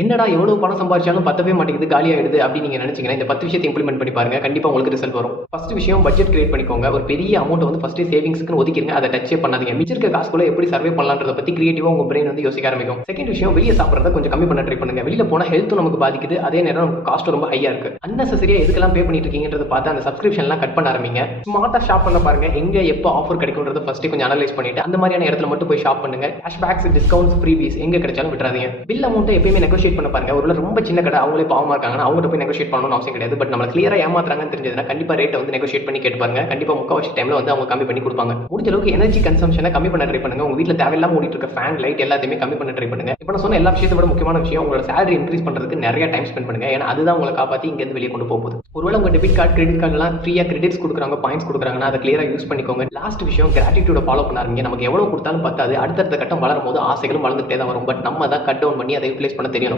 என்னடா எவ்வளவு பணம் சம்பாதிச்சாலும் பத்தவே மாட்டேங்குது, காலியாயிடுது அப்படின்னு நீங்க நினைச்சீங்கன்னா இந்த 10 விஷயத்தை இம்ப்ளிமெண்ட் பண்ணி பாருங்க. கண்டிப்பா உங்களுக்கு ரிசல்ட் வரும். ஃபர்ஸ்ட் விஷயம் பட்ஜெட் கிரியேட் பண்ணிக்கோங்க. ஒரு பெரிய அமௌண்ட் வந்து ஃபர்ஸ்ட் சேவிங்ஸ்க்கு ஒதுக்கிருங்க. அதை டச்சே பண்ணாதீங்க. மிச்சிருக்க காசுக்குள்ள எப்படி சர்வே பண்ணலாம்ன்றத பத்தி கிரியேட்டிவா உங்க பிரெயின் வந்து யோசிக்க ஆரம்பிக்கும். செகண்ட் விஷயம், வெளிய சாப்பிடுறத கொஞ்சம் கம்மி பண்ண ட்ரை பண்ணுங்க. வெளியில போனா ஹெல்த்தும் நமக்கு பாதிக்குது, அதே நேரம் நமக்கு காஸ்ட் ரொம்ப ஹையா இருக்கு. அன்னெசரியா எதுக்கெல்லாம் பே பண்ணிட்டு இருக்கீங்கன்றத பார்த்து அந்த சப்ஸ்கிரிப்ஷன் எல்லாம் கட் பண்ண ஆரம்பிங்க. ஸ்மார்ட்டா ஷாப் பண்ண பாருங்க. எங்க எப்போ ஆஃபர் கிடைக்கும்ன்றத ஃபர்ஸ்ட் கொஞ்சம் அனலைஸ் பண்ணிட்டு அந்த மாதிரியான இடத்துல மட்டும் போய் ஷாப் பண்ணுங்க. கேஷ்பேக்ஸ், டிஸ்கவுண்ட்ஸ், ஃப்ரீபீஸ் எங்க கிடைச்சாலும் விட்டுறாதீங்க. பில் அமௌண்ட்டை எப்பயுமே நெகோஷியேட் பண்ண பாருங்க. ஒரு ரொம்ப சின்ன கடை, அவங்களே பாவமா இருக்காங்கன்னா அவங்ககிட்ட போய் நெகோஷியேட் பண்ணணும்னு அவசியம் கிடையாது. பட் நம்மள கிளியரா ஏமாத்துறாங்கன்னு தெரிஞ்சதுன்னா கண்டிப்பா ரேட்டை வந்து நெகோஷியேட் பண்ணி கேட்டு பாருங்க. கண்டிப்பா முக்காவாசி டைம்ல வந்து அவங்க கம்மி பண்ணி கொடுப்பாங்க. முடிஞ்ச அளவுக்கு எனர்ஜி கன்சம்ஷனை கம்மி பண்ண ட்ரை பண்ணுங்க. உங்க வீட்டில் தேவையில்லாம ஓடிட்டு இருக்க ஃபேன், லைட் எல்லாத்தையுமே கம்மி பண்ண ட்ரை பண்ணுங்க. இப்போ நான் சொன்ன எல்லா விஷயத்தை விட முக்கியமான விஷயம், உங்களோட சேலரி இன்க்ரீஸ் பண்றதுக்கு நிறைய டைம் ஸ்பெண்ட் பண்ணுங்க. ஏன்னா அதுதான் உங்களை காப்பாற்றி இங்கேருந்து வெளியே கொண்டு போகுது. ஒருவேளை உங்க டெபிட் கார்டு, கிரெடிட் கார்டுலாம் ஃப்ரீயா கிரெடிட்ஸ் கொடுக்குறாங்க, பாயிண்ட்ஸ் கொடுக்குறாங்கன்னா அதை கிளியரா யூஸ் பண்ணிக்கோங்க. லாஸ்ட் விஷயம், கிராட்டிடியூட ஃபாலோ பண்ண ஆரம்பிங்க. நமக்கு எவ்வளவு கொடுத்தாலும் பத்தாது. அடுத்தடுத்த கட்டம் வளரும் போது ஆசைகளும் வளர்ந்துட்டே தான் வரும். பட் நம்ம தான் கட் டவுன் பண்ணி அதை ரிப்ளேஸ் பண்ண தெரியணும்.